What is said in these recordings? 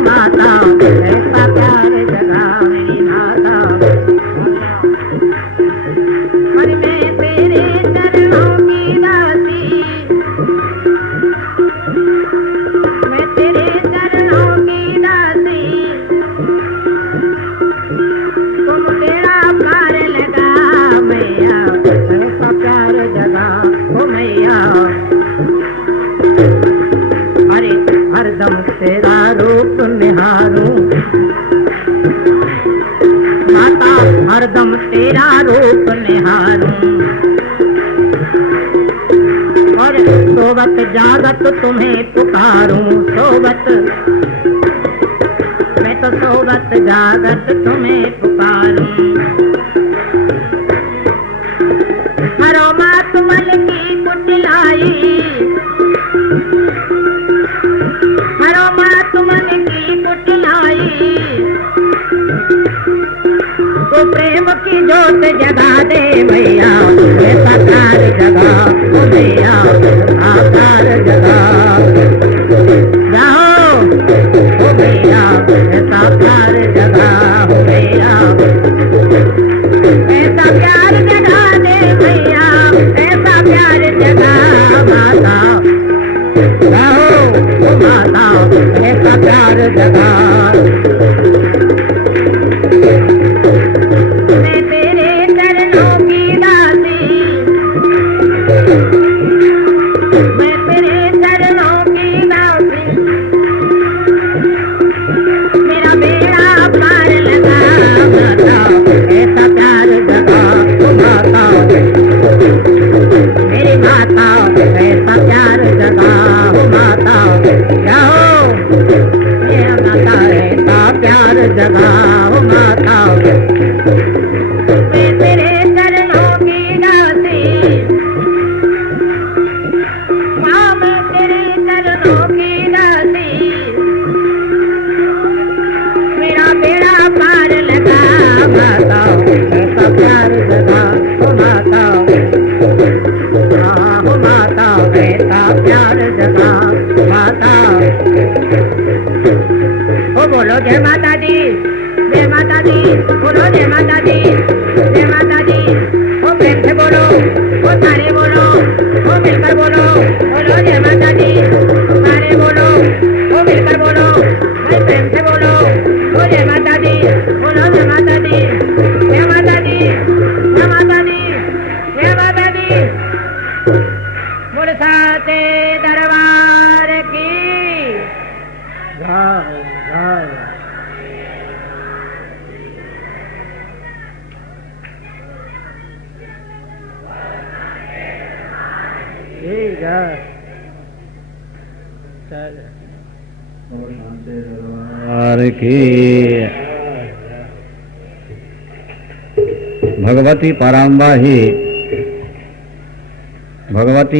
माता ऐसा प्यार जगा मेरी माता, और मैं तेरे चरणों की दासी, मैं तेरे चरणों की दासी, तुम तेरा प्यार लगा मैया, ऐसा प्यार जगा ओ मैया। अरे हरदम तेरा रूप निहारूं माता, हरदम तेरा रूप निहारूं, और सोवत जागत तुम्हें पुकारूं, सोवत मैं तो सोवत जागत तुम्हें पुकारूं। हरो मातमल की कुटिलाई, हरो मातमल की कुटिलाई, तो प्रेम की जोत जगा दे मैया, ऐसा प्यार जगा ओ मैया, आकार जगा जाओ ओ मैया, ऐसा प्यार जगा ओ मैया, ऐसा प्यार जगा दे मैया, ऐसा प्यार जगा माता, जाओ ओ माता, ऐसा प्यार जगा। जगाओ माता, मैं तेरे चरणों की दासी, माँ मैं तेरे चरणों की दासी, मेरा बेड़ा पार लगा माता, ऐसा प्यार जगा ओ माता, हो माता ऐसा प्यार जगा माता। ओ बोलो जय माता दी, जय माता दी, बोलो जय माता दी, जय माता दी, ओ प्रेम से बोलो, ओ सारे बोलो, ओ मिलकर बोलो, बोलो जय माता दी, सारे बोलो, ओ मिलकर बोलो, भाई प्रेम से बोलो, ओ जय माता दी, बोलो जय माता दी, जय माता दी, जय माता दी, जय माता दी, बोल साचे दरबार की जय जय। भगवती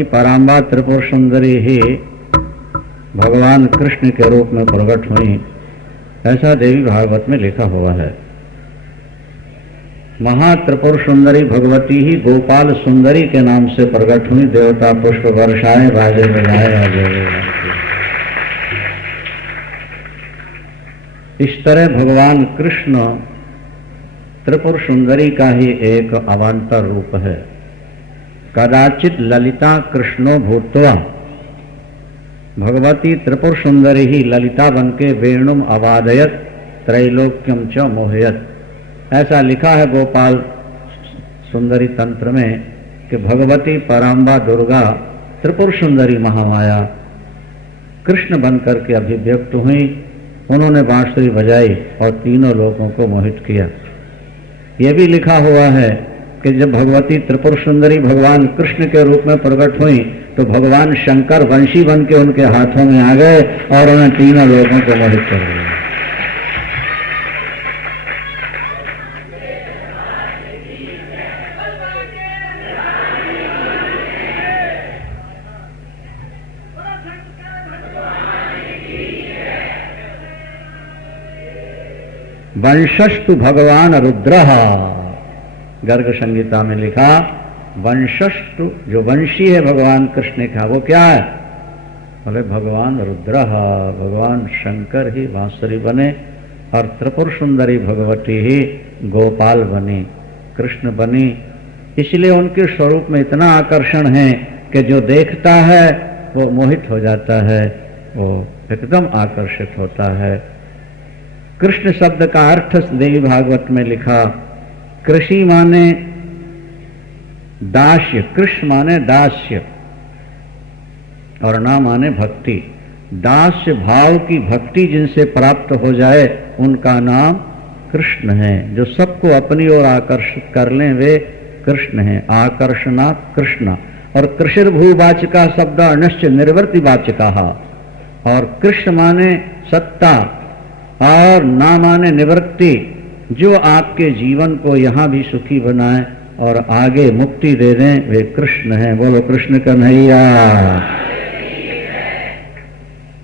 पराम्बा त्रिपुर सुंदरी ही भगवान कृष्ण के रूप में प्रकट हुई, ऐसा देवी भागवत में लिखा हुआ है। महात्रिपुर सुंदरी भगवती ही गोपाल सुंदरी के नाम से प्रकट हुई, देवता पुष्प वर्षाएं बाजे बजाए आगे। इस तरह भगवान कृष्ण त्रिपुर सुंदरी का ही एक अवान्तर रूप है। कदाचित ललिता कृष्णो भूत्वा, भगवती त्रिपुर सुंदरी ही ललिता बनके वेणुम अवादयत त्रैलोक्यम च मोहयत, ऐसा लिखा है गोपाल सुंदरी तंत्र में कि भगवती पराम्बा दुर्गा त्रिपुर सुंदरी महामाया कृष्ण बनकर के अभिव्यक्त हुई। उन्होंने बांसुरी बजाई और तीनों लोगों को मोहित किया। यह भी लिखा हुआ है कि जब भगवती त्रिपुर सुंदरी भगवान कृष्ण के रूप में प्रकट हुई तो भगवान शंकर वंशी बन के उनके हाथों में आ गए और उन्हें तीनों लोगों को मोहित कर दिया। वंशस्तु भगवान रुद्रः, गर्ग संगीता में लिखा वंशस्तु, जो वंशी है भगवान कृष्ण का वो क्या है? बोले भगवान रुद्र, भगवान शंकर ही बांसुरी बने और त्रिपुर सुंदरी भगवती ही गोपाल बनी, कृष्ण बनी। इसलिए उनके स्वरूप में इतना आकर्षण है कि जो देखता है वो मोहित हो जाता है, वो एकदम आकर्षित होता है। कृष्ण शब्द का अर्थ देवी भागवत में लिखा, कृषि माने दास्य, कृष्ण माने दास्य और ना माने भक्ति। दास्य भाव की भक्ति जिनसे प्राप्त हो जाए उनका नाम कृष्ण है। जो सबको अपनी ओर आकर्षित कर लें वे कृष्ण हैं। आकर्षणा कृष्ण। और कृष्ण भूवाचिका शब्द अनिश्च निर्वर्ति वाचिका, और कृष्ण माने सत्ता और ना माने निवृत्ति। जो आपके जीवन को यहाँ भी सुखी बनाए और आगे मुक्ति दे दें वे कृष्ण हैं। बोलो कृष्ण कन्हैया।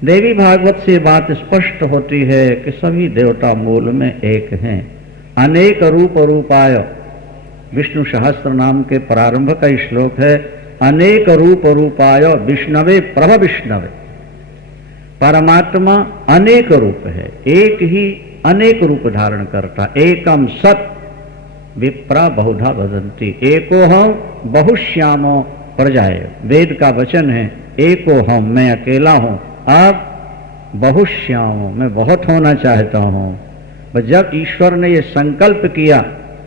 देवी भागवत से बात स्पष्ट होती है कि सभी देवता मूल में एक हैं। अनेक रूप रूपाय, विष्णु सहस्त्र नाम के प्रारंभ का श्लोक है। अनेक रूप रूपाय विष्णवे प्रभ विष्णवे। परमात्मा अनेक रूप है, एक ही अनेक रूप धारण करता। एकम सत विप्रा बहुधा वदंती, एको हम बहुश्यामो प्रजाए। वेद का वचन है एको हम, मैं अकेला हूं। अब बहुश्याम, मैं बहुत होना चाहता हूं। जब ईश्वर ने ये संकल्प किया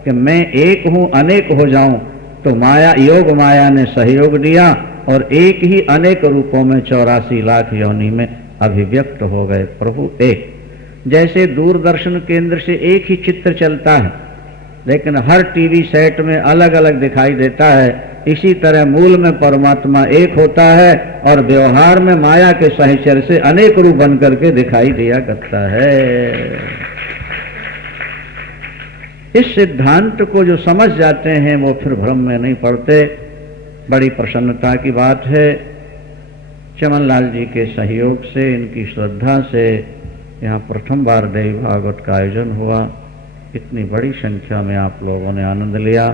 कि मैं एक हूं अनेक हो जाऊं, तो माया, योग माया ने सहयोग दिया और एक ही अनेक रूपों में 84 लाख योनि में अभिव्यक्त हो गए। प्रभु एक। जैसे दूरदर्शन केंद्र से एक ही चित्र चलता है लेकिन हर टीवी सेट में अलग अलग दिखाई देता है, इसी तरह मूल में परमात्मा एक होता है और व्यवहार में माया के सहचर्य से अनेक रूप बन करके दिखाई दिया करता है। इस सिद्धांत को जो समझ जाते हैं वो फिर भ्रम में नहीं पड़ते। बड़ी प्रसन्नता की बात है, चमनलाल जी के सहयोग से, इनकी श्रद्धा से यहाँ प्रथम बार देवी भागवत का आयोजन हुआ। इतनी बड़ी संख्या में आप लोगों ने आनंद लिया।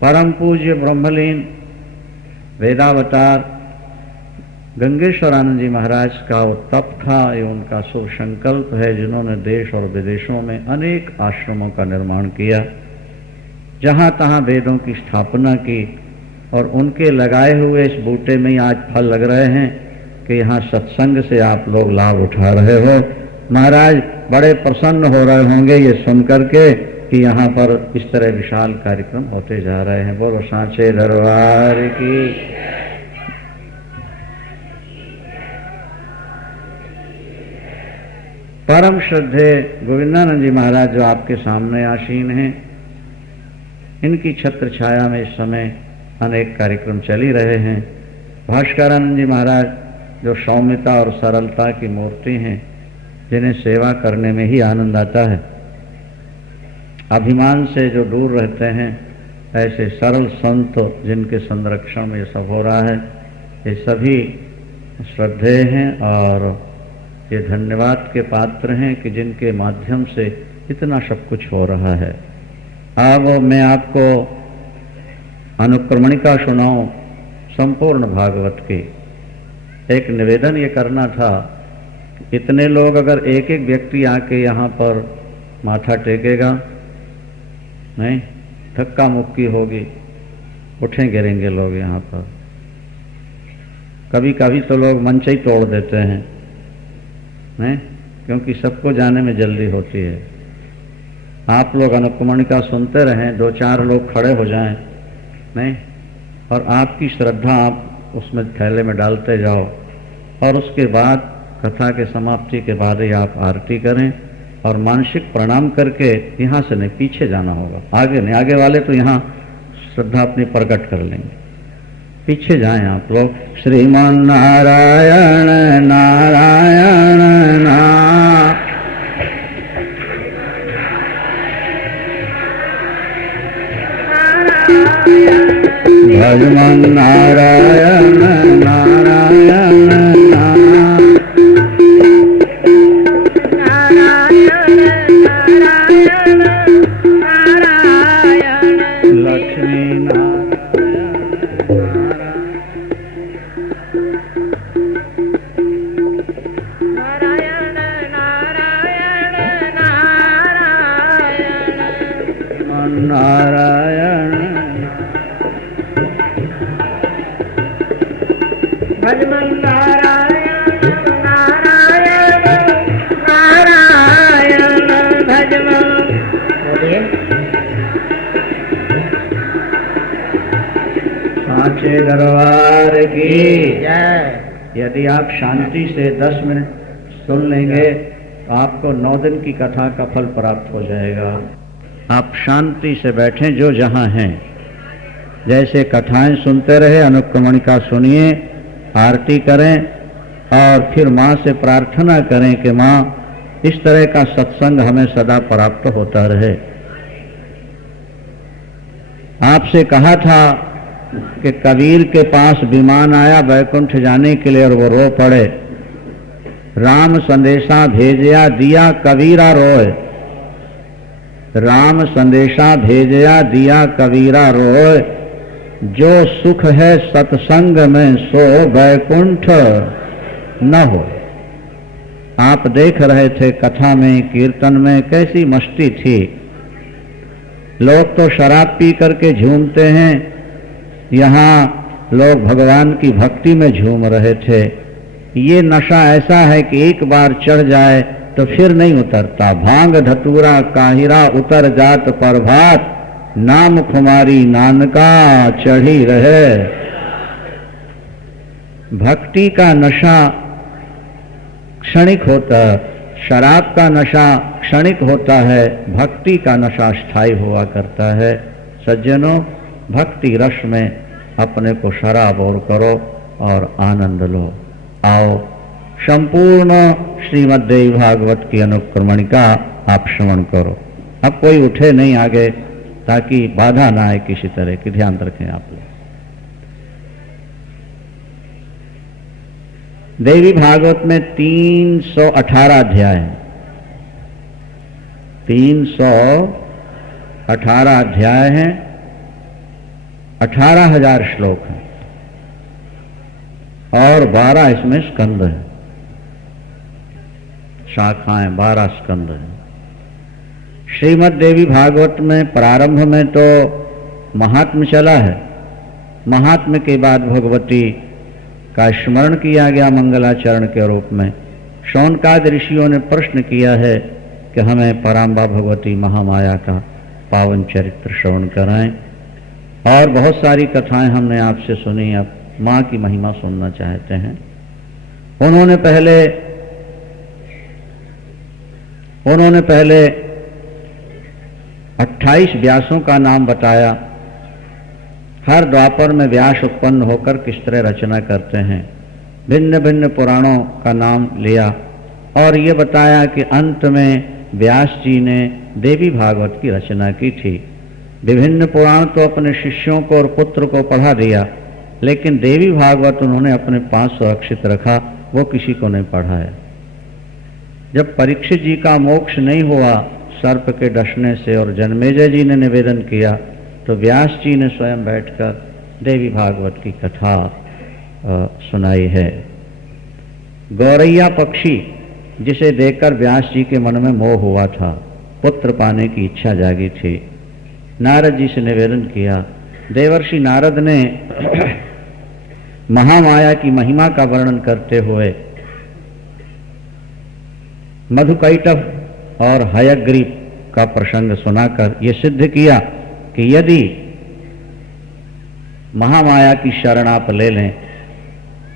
परम पूज्य ब्रह्मलीन वेदावतार गंगेश्वरानंद जी महाराज का वो तप था, ये उनका शुभ संकल्प है, जिन्होंने देश और विदेशों में अनेक आश्रमों का निर्माण किया, जहाँ तहाँ वेदों की स्थापना की, और उनके लगाए हुए इस बूटे में ही आज फल लग रहे हैं कि यहाँ सत्संग से आप लोग लाभ उठा रहे हो। महाराज बड़े प्रसन्न हो रहे होंगे ये सुन करके कि यहाँ पर इस तरह विशाल कार्यक्रम होते जा रहे हैं। बोलो सांचे दरबार की। परम श्रद्धे गोविंदानंद जी महाराज जो आपके सामने आसीन हैं, इनकी छत्र छाया में इस समय अनेक कार्यक्रम चल ही रहे हैं। भास्करानंद जी महाराज जो सौम्यता और सरलता की मूर्ति हैं, जिन्हें सेवा करने में ही आनंद आता है, अभिमान से जो दूर रहते हैं, ऐसे सरल संत जिनके संरक्षण में ये सब हो रहा है, ये सभी श्रद्धेय हैं और ये धन्यवाद के पात्र हैं कि जिनके माध्यम से इतना सब कुछ हो रहा है। अब मैं आपको अनुक्रमणिका सुनाऊं संपूर्ण भागवत की। एक निवेदन ये करना था, इतने लोग अगर एक एक व्यक्ति आके यहाँ पर माथा टेकेगा, नहीं धक्का मुक्की होगी, उठें गिरेंगे लोग यहाँ पर। कभी कभी तो लोग मंच ही तोड़ देते हैं, नहीं, क्योंकि सबको जाने में जल्दी होती है। आप लोग अनुक्रमणिका सुनते रहें, 2-4 लोग खड़े हो जाएं, नहीं, और आपकी श्रद्धा आप उसमें थैले में डालते जाओ, और उसके बाद कथा के समाप्ति के बाद ही आप आरती करें और मानसिक प्रणाम करके यहाँ से नहीं पीछे जाना होगा, आगे नहीं। आगे वाले तो यहाँ श्रद्धा अपनी प्रकट कर लेंगे, पीछे जाएं आप लोग। श्रीमान नारायण नारायण भगवान नारायण नारायण लक्ष्मी नारायण भजमन नारायण नारायण नारायण भजमन। बोलिए। सांचे दरबार की जय। यदि आप शांति से 10 मिनट सुन लेंगे तो आपको 9 दिन की कथा का फल प्राप्त हो जाएगा। आप शांति से बैठें जो जहां हैं, जैसे कथाएं सुनते रहे, अनुक्रमणिका सुनिए, आरती करें और फिर माँ से प्रार्थना करें कि माँ इस तरह का सत्संग हमें सदा प्राप्त होता रहे। आपसे कहा था कि कबीर के पास विमान आया बैकुंठ जाने के लिए और वो रो पड़े। राम संदेशा भेजया दिया कबीरा रोए, राम संदेशा भेजया दिया कबीरा रोए, जो सुख है सत्संग में सो बैकुंठ न हो। आप देख रहे थे कथा में, कीर्तन में कैसी मस्ती थी। लोग तो शराब पी करके झूमते हैं, यहाँ लोग भगवान की भक्ति में झूम रहे थे। ये नशा ऐसा है कि एक बार चढ़ जाए तो फिर नहीं उतरता। भांग धतूरा काहिरा उतर जात प्रभात, नाम खुमारी नानका चढ़ी रहे। भक्ति का नशा क्षणिक होता है, शराब का नशा क्षणिक होता है, भक्ति का नशा स्थायी हुआ करता है। सज्जनों, भक्ति रस में अपने को शराबोर करो और आनंद लो। आओ संपूर्ण श्रीमद् देवी भागवत की अनुक्रमणिका आप श्रवण करो। अब कोई उठे नहीं आगे, ताकि बाधा ना आए किसी तरह की, ध्यान रखें आप लोग। देवी भागवत में 318 अध्याय हैं, 318 अध्याय हैं, 18,000 श्लोक हैं और 12 इसमें स्कंद हैं, शाखाएं 12 स्कंद हैं। श्रीमद् देवी भागवत में प्रारंभ में तो महात्म्य चला है। महात्म्य के बाद भगवती का स्मरण किया गया मंगलाचरण के रूप में। शौनकादि ऋषियों ने प्रश्न किया है कि हमें पराम्बा भगवती महामाया का पावन चरित्र श्रवण कराएं। और बहुत सारी कथाएं हमने आपसे सुनी, अब माँ की महिमा सुनना चाहते हैं। उन्होंने पहले 28 व्यासों का नाम बताया। हर द्वापर में व्यास उत्पन्न होकर किस तरह रचना करते हैं। भिन्न भिन्न पुराणों का नाम लिया और ये बताया कि अंत में व्यास जी ने देवी भागवत की रचना की थी। विभिन्न पुराण तो अपने शिष्यों को और पुत्र को पढ़ा दिया, लेकिन देवी भागवत उन्होंने अपने पास सुरक्षित रखा, वो किसी को नहीं पढ़ाया। जब परीक्षित जी का मोक्ष नहीं हुआ सर्प के डसने से और जन्मेजय जी ने निवेदन किया, तो व्यास जी ने स्वयं बैठकर देवी भागवत की कथा सुनाई है। गौरैया पक्षी जिसे देखकर व्यास जी के मन में मोह हुआ था, पुत्र पाने की इच्छा जागी थी। नारद जी से निवेदन किया। देवर्षि नारद ने महामाया की महिमा का वर्णन करते हुए मधुकैटभ और हयग्रीव का प्रसंग सुनाकर ये सिद्ध किया कि यदि महामाया की शरण आप ले लें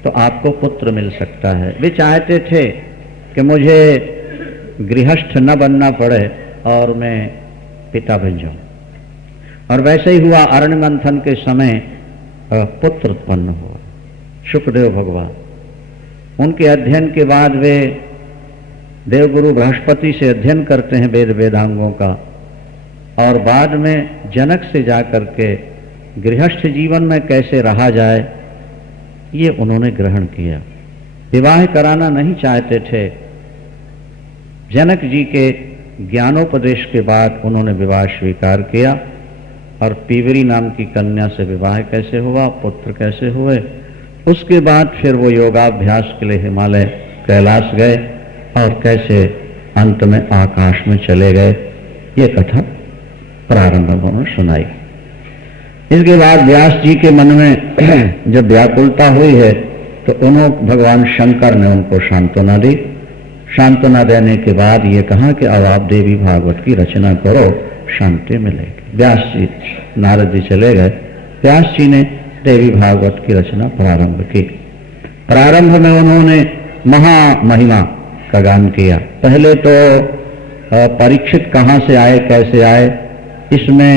तो आपको पुत्र मिल सकता है। वे चाहते थे कि मुझे गृहस्थ न बनना पड़े और मैं पिता बन जाऊं, और वैसे ही हुआ। अरण्य मंथन के समय पुत्र उत्पन्न हुआ, शुकदेव भगवान। उनके अध्ययन के बाद वे देवगुरु बृहस्पति से अध्ययन करते हैं वेद वेदांगों का, और बाद में जनक से जाकर के गृहस्थ जीवन में कैसे रहा जाए ये उन्होंने ग्रहण किया। विवाह कराना नहीं चाहते थे। जनक जी के ज्ञानोपदेश के बाद उन्होंने विवाह स्वीकार किया, और पीवरी नाम की कन्या से विवाह कैसे हुआ, पुत्र कैसे हुए। उसके बाद फिर वो योगाभ्यास के लिए हिमालय कैलाश गए और कैसे अंत में आकाश में चले गए, ये कथा प्रारंभ उन्होंने सुनाई। इसके बाद व्यास जी के मन में जब व्याकुलता हुई है तो भगवान शंकर ने उनको सांत्वना दी। सांत्वना देने के बाद ये कहा कि अब आप देवी भागवत की रचना करो, शांति मिलेगी। व्यास जी, नारद जी चले गए। व्यास जी ने देवी भागवत की रचना प्रारंभ की। प्रारंभ में उन्होंने महामहिमा का गान किया। पहले तो परीक्षित कहाँ से आए, कैसे आए, इसमें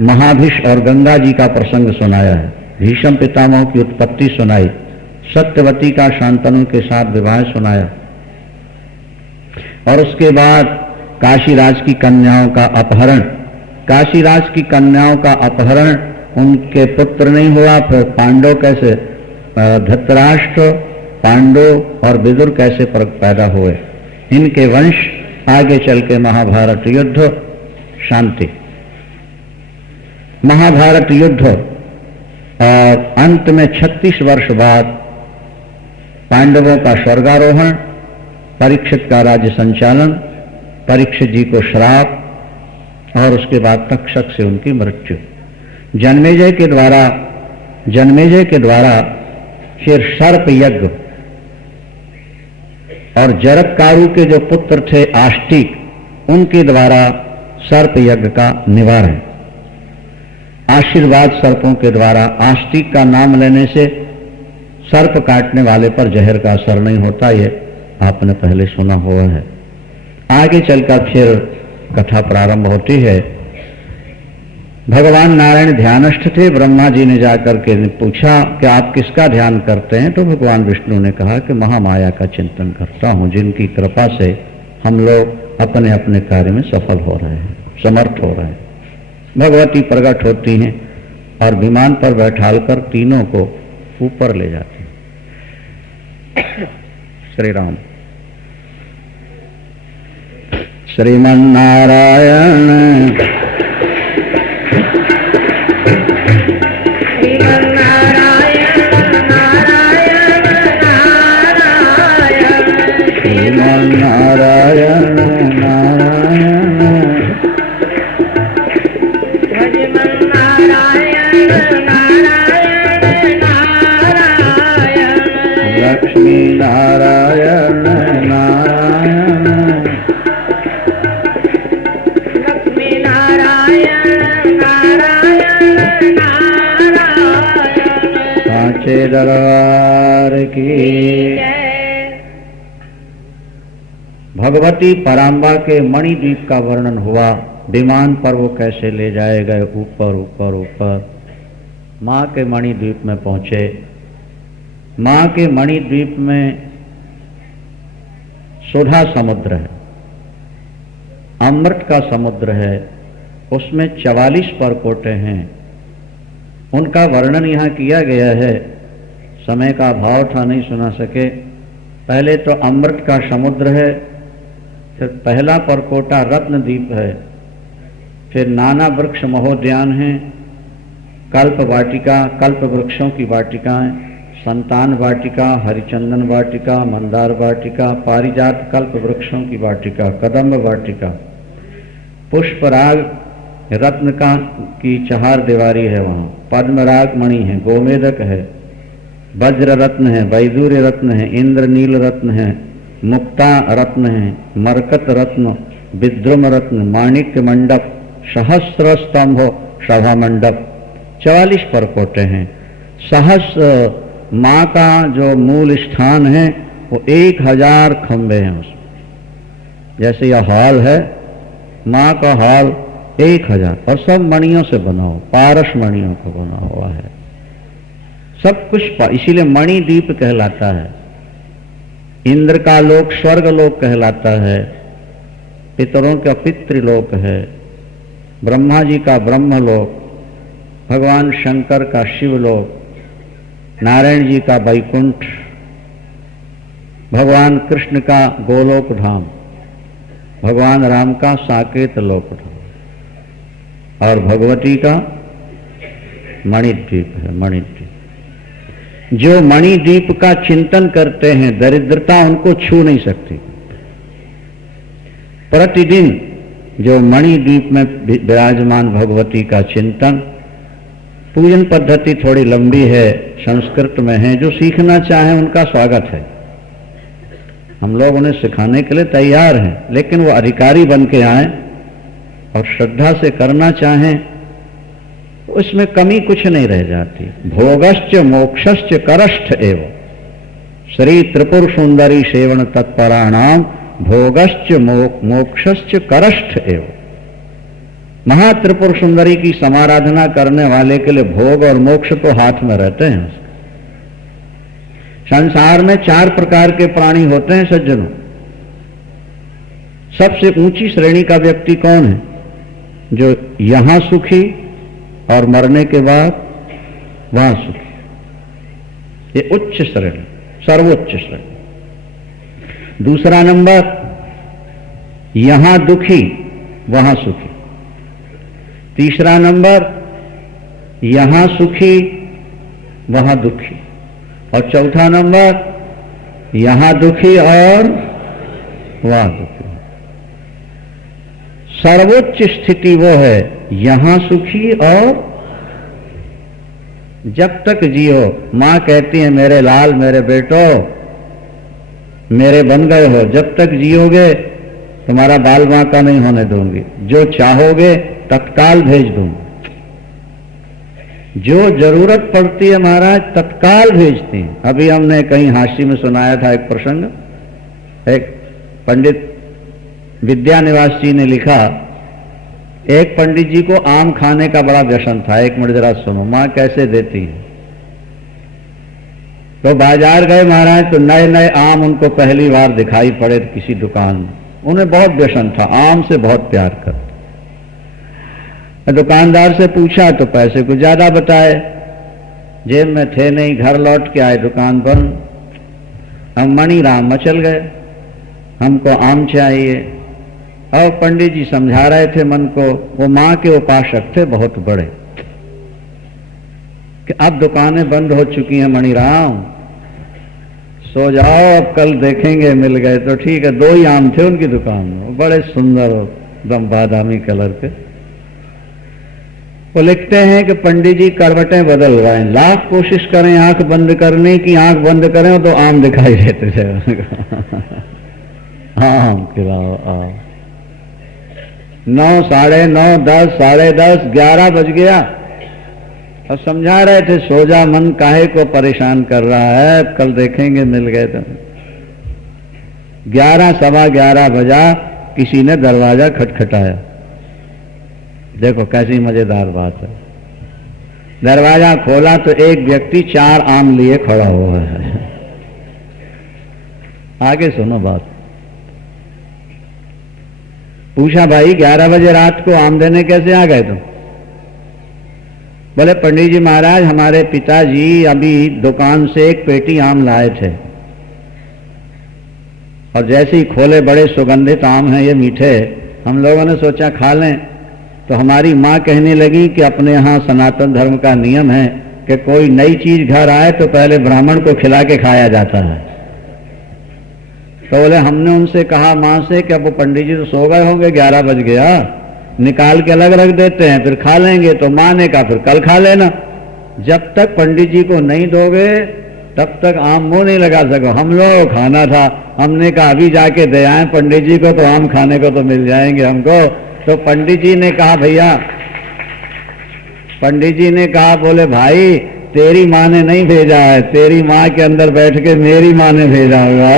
महाभिष और गंगा जी का प्रसंग सुनाया है। भीष्म पितामह की उत्पत्ति सुनाई, सत्यवती का शांतनु के साथ विवाह सुनाया, और उसके बाद काशीराज की कन्याओं का अपहरण। काशीराज की कन्याओं का अपहरण, उनके पुत्र नहीं हुआ, फिर पांडव कैसे, धृतराष्ट्र, पांडव और विदुर कैसे पैदा हुए, इनके वंश, आगे चल के महाभारत युद्ध, शांति। महाभारत युद्ध और अंत में 36 वर्ष बाद पांडवों का स्वर्गारोहण, परीक्षित का राज्य संचालन, परीक्षित जी को श्राप, और उसके बाद तक्षक से उनकी मृत्यु। जन्मेजय के द्वारा फिर सर्प यज्ञ, और जरत्कारु के जो पुत्र थे आष्टिक, उनके द्वारा सर्प यज्ञ का निवारण। आशीर्वाद सर्पों के द्वारा, आष्टिक का नाम लेने से सर्प काटने वाले पर जहर का असर नहीं होता, ये आपने पहले सुना हुआ है। आगे चलकर फिर कथा प्रारंभ होती है। भगवान नारायण ध्यानस्थ थे। ब्रह्मा जी ने जाकर के पूछा कि आप किसका ध्यान करते हैं? तो भगवान विष्णु ने कहा कि महामाया का चिंतन करता हूं, जिनकी कृपा से हम लोग अपने अपने कार्य में सफल हो रहे हैं, समर्थ हो रहे हैं। भगवती प्रकट होती हैं और विमान पर बैठालकर तीनों को ऊपर ले जाती हैं। श्री राम। श्रीमन्नारायण नारायण नारायण, लक्ष्मी नारायण नारायण, लक्ष्मी नारायण नारायण नारायण, सांचे दरबार की। भगवती पराम्बा के मणिद्वीप का वर्णन हुआ। विमान पर वो कैसे ले जाए गए ऊपर ऊपर ऊपर। माँ के मणिद्वीप में पहुंचे। माँ के मणिद्वीप में सुधा समुद्र है, अमृत का समुद्र है, उसमें 44 परकोटे हैं। उनका वर्णन यहाँ किया गया है। समय का अभाव था, नहीं सुना सके। पहले तो अमृत का समुद्र है, फिर पहला परकोटा रत्नद्वीप है, फिर नाना वृक्ष महोद्यान है, कल्प वाटिका, कल्प वृक्षों की वाटिकाएं, संतान वाटिका, हरिचंदन वाटिका, मंदार वाटिका, पारिजात कल्प वृक्षों की वाटिका, कदम्ब वाटिका, पुष्पराग रत्न का की चहार दीवारी है, वहाँ पद्मराग मणि है, गोमेदक है, वज्र रत्न है, वैदूर्य रत्न है, इंद्रनील रत्न है, मुक्ता रत्न है, मरकत रत्न, विद्रुम रत्न, माणिक्य मंडप, सहस्र स्तंभ सभा मंडप, 44 परकोटे हैं। सहस्र माँ का जो मूल स्थान है वो 1000 खंबे हैं उसमें। जैसे यह हॉल है, माँ का हॉल 1000, और सब मणियों से बना हो, पारस मणियों का बना हुआ है सब कुछ। इसीलिए मणिद्वीप कहलाता है। इंद्र का लोक स्वर्ग लोक कहलाता है, पितरों का पितृलोक है, ब्रह्मा जी का ब्रह्मलोक, भगवान शंकर का शिवलोक, नारायण जी का वैकुंठ, भगवान कृष्ण का गोलोक धाम, भगवान राम का साकेत लोक धाम, और भगवती का मणिद्वीप है। मणिद्वीप, जो मणिद्वीप का चिंतन करते हैं, दरिद्रता उनको छू नहीं सकती। प्रतिदिन जो मणिद्वीप में विराजमान भगवती का चिंतन, पूजन पद्धति थोड़ी लंबी है, संस्कृत में है। जो सीखना चाहें उनका स्वागत है, हम लोग उन्हें सिखाने के लिए तैयार हैं, लेकिन वो अधिकारी बन के आए और श्रद्धा से करना चाहें, उसमें कमी कुछ नहीं रह जाती। भोगश्च मोक्षश्च करष्ठ एव श्री त्रिपुर सुंदरी सेवन तत्पराणाम भोगश्च मोक्षश्च करष्ठ एव। महात्रिपुर सुंदरी की समाराधना करने वाले के लिए भोग और मोक्ष तो हाथ में रहते हैं। संसार में 4 प्रकार के प्राणी होते हैं सज्जनों। सबसे ऊंची श्रेणी का व्यक्ति कौन है? जो यहां सुखी और मरने के बाद वहां सुखी। ये उच्च श्रेणी, सर्वोच्च श्रेणी। दूसरा नंबर, यहां दुखी वहां सुखी। तीसरा नंबर, यहां सुखी वहां दुखी। और चौथा नंबर, यहां दुखी और वहां दुखी। सर्वोच्च स्थिति वो है यहां सुखी और जब तक जियो। मां कहती है मेरे लाल मेरे बेटो मेरे बन गए हो, जब तक जियोगे तुम्हारा बाल बांका नहीं होने दूंगी, जो चाहोगे तत्काल भेज दूंगी। जो जरूरत पड़ती है महाराज तत्काल भेजती हैं। अभी हमने कहीं हास्य में सुनाया था एक प्रसंग। एक पंडित विद्यानिवास जी ने लिखा, एक पंडित जी को आम खाने का बड़ा व्यसन था। एक मिनट जरा सुनो, मां कैसे देती है। तो बाजार गए महाराज, तो नए नए आम उनको पहली बार दिखाई पड़े किसी दुकान में। उन्हें बहुत व्यसन था, आम से बहुत प्यार करते। दुकानदार से पूछा तो पैसे कुछ ज्यादा बताए, जेब में थे नहीं। घर लौट के आए, दुकान बंद। हम मणि राम मचल गए, हमको आम चाहिए। और पंडित जी समझा रहे थे मन को, वो मां के उपासक थे बहुत बड़े, कि अब दुकानें बंद हो चुकी हैं मणि राम, सो जाओ, अब कल देखेंगे। मिल गए तो ठीक है। 2 ही आम थे उनकी दुकान में, बड़े सुंदर एकदम बादामी कलर के। वो लिखते हैं कि पंडित जी करवटें बदलवाएं, लाख कोशिश करें आंख बंद करने की, आंख बंद करें तो आम दिखाई देते थे। आम खिलाओ आओ। 9, 9:30, 10, 10:30, 11 बज गया और समझा रहे थे सो जा, मन काहे को परेशान कर रहा है, कल देखेंगे। मिल गए तो 11, 11:15 बजा, किसी ने दरवाजा खटखटाया। देखो कैसी मजेदार बात है। दरवाजा खोला तो एक व्यक्ति 4 आम लिए खड़ा हुआ है। आगे सुनो बात। पूछा भाई 11 बजे रात को आम देने कैसे आ गए तुम? बोले पंडित जी महाराज हमारे पिताजी अभी दुकान से एक पेटी आम लाए थे और जैसे ही खोले बड़े सुगंधित आम हैं, ये मीठे। हम लोगों ने सोचा खा लें, तो हमारी माँ कहने लगी कि अपने यहाँ सनातन धर्म का नियम है कि कोई नई चीज घर आए तो पहले ब्राह्मण को खिला के खाया जाता है। तो बोले हमने उनसे कहा माँ से कि अब वो पंडित जी तो सो गए होंगे, 11 बज गया, निकाल के अलग रख देते हैं, फिर खा लेंगे। तो माँ ने कहा फिर कल खा लेना। जब तक पंडित जी को नहीं दोगे तब तक आम मुंह नहीं लगा सको। हम लोग खाना था, हमने कहा अभी जाके दे आए पंडित जी को, तो आम खाने को तो मिल जाएंगे हमको। तो पंडित जी ने कहा भैया, पंडित जी ने कहा बोले भाई तेरी माँ ने नहीं भेजा है, तेरी माँ के अंदर बैठ के मेरी माँ ने भेजा होगा।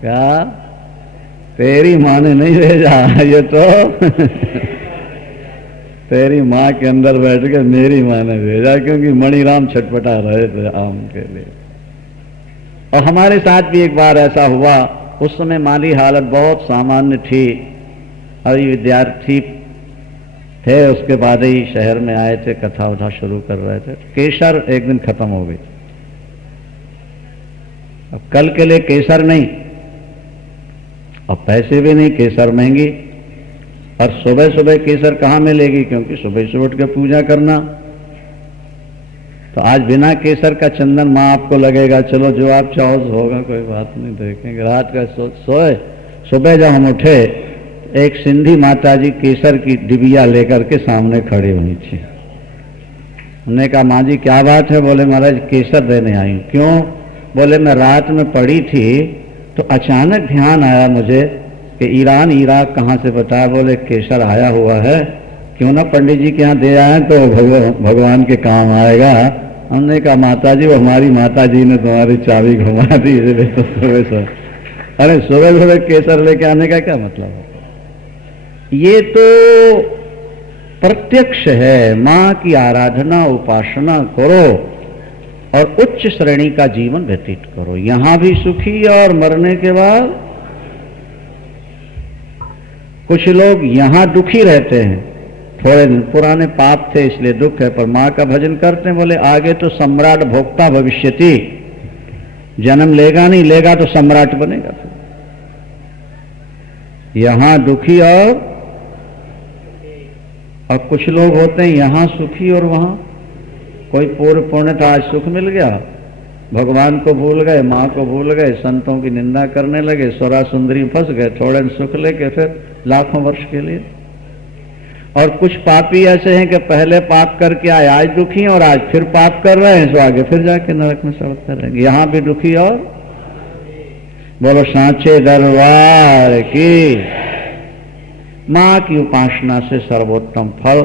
क्या तेरी माँ ने नहीं भेजा, ये तो तेरी माँ के अंदर बैठ के मेरी माँ ने भेजा, क्योंकि मणिराम छटपटा रहे थे आम के लिए। और हमारे साथ भी एक बार ऐसा हुआ। उस समय माली हालत बहुत सामान्य थी, अभी विद्यार्थी थे, उसके बाद ही शहर में आए थे, कथा वथा शुरू कर रहे थे। केसर एक दिन खत्म हो गई। अब कल के लिए केसर नहीं और पैसे भी नहीं, केसर महंगी। और सुबह सुबह केसर कहाँ मिलेगी, क्योंकि सुबह सुबह उठ के पूजा करना। तो आज बिना केसर का चंदन माँ आपको लगेगा, चलो जो आप चाहो होगा, कोई बात नहीं, देखेंगे। रात का सोए सुबह जब हम उठे, एक सिंधी माता जी केसर की डिबिया लेकर के सामने खड़ी हुई थी। हमने कहा माँ जी क्या बात है? बोले महाराज केसर देने आई हूँ। क्यों? बोले मैं रात में पड़ी थी तो अचानक ध्यान आया मुझे कि ईरान इराक कहाँ से बताया। बोले केसर आया हुआ है, क्यों ना पंडित जी के यहाँ दे आए तो भगवान के काम आएगा। हमने कहा माता जी वो हमारी माता जी ने तुम्हारी चाबी घुमा दी, इसलिए तो सुबह अरे सुबह सुबह केसर लेके आने का क्या मतलब है? ये तो प्रत्यक्ष है। मां की आराधना उपासना करो और उच्च श्रेणी का जीवन व्यतीत करो, यहां भी सुखी और मरने के बाद। कुछ लोग यहां दुखी रहते हैं, थोड़े दिन पुराने पाप थे इसलिए दुख है, पर मां का भजन करते हैं, बोले आगे तो सम्राट भोक्ता भविष्यति, जन्म लेगा नहीं, लेगा तो सम्राट बनेगा। यहां दुखी और कुछ लोग होते हैं यहां सुखी और वहां कोई पूर्व पुण्य था, आज सुख मिल गया, भगवान को भूल गए, मां को भूल गए, संतों की निंदा करने लगे, स्वरा सुंदरी फंस गए, थोड़े सुख लेके फिर लाखों वर्ष के लिए। और कुछ पापी ऐसे हैं कि पहले पाप करके आए, आज दुखी हैं, और आज फिर पाप कर रहे हैं, तो आगे फिर जाके नरक में सड़ते रहेंगे। यहां भी दुखी और बोलो सांचे दरबार की। मां की उपासना से सर्वोत्तम फल।